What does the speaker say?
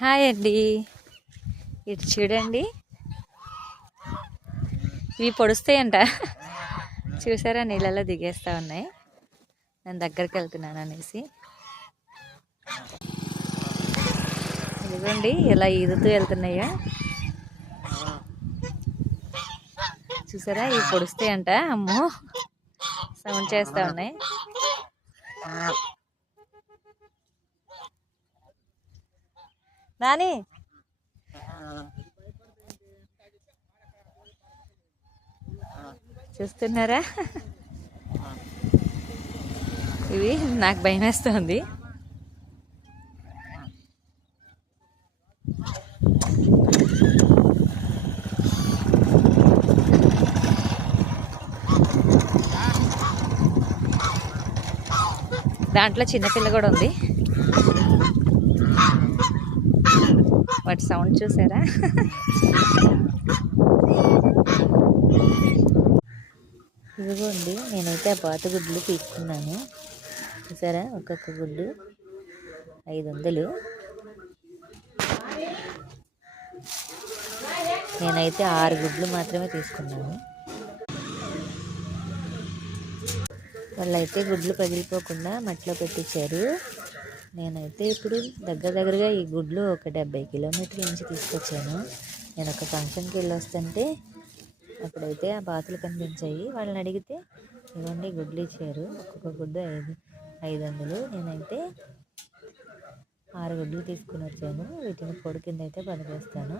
Hi అండి, ఇటు చూడండి. ఇవి పొడుస్తాయంట, చూసారా? నీళ్ళలో దిగేస్తా ఉన్నాయి. నేను దగ్గరికి వెళ్తున్నాను అనేసి. ఇదిగోండి ఇలా ఈదుతూ వెళ్తున్నాయా, చూసారా? ఇవి పొడుస్తాయంట. అమ్మో, సౌండ్ చేస్తా ఉన్నాయి. నాని, చూస్తున్నారా? ఇవి నాకు భయం వేస్తుంది. దాంట్లో చిన్నపిల్ల కూడా ఉంది. వాటి సౌండ్ చూసారా? ఇదిగోండి, నేనైతే ఆ బాతుగుడ్లు తీసుకున్నాను. చూసారా? ఒక్కొక్క గుడ్డు 500. నేనైతే 6 గుడ్లు మాత్రమే తీసుకున్నాను. వాళ్ళైతే గుడ్లు పగిలిపోకుండా మట్టిలో పెట్టించారు. నేనైతే ఇప్పుడు దగ్గరగా ఈ గుడ్లు ఒక 70 కిలోమీటర్ల నుంచి తీసుకొచ్చాను. నేను ఒక ఫంక్షన్కి వెళ్ళి వస్తుంటే అక్కడైతే ఆ బాతులు కనిపించాయి. వాళ్ళని అడిగితే ఇవన్నీ గుడ్లు ఇచ్చారు. ఒక్కొక్క గుడ్డు 500. నేనైతే 6 గుడ్లు తీసుకుని వచ్చాను. వీటిని పొడి కింద అయితే పనిచేస్తాను.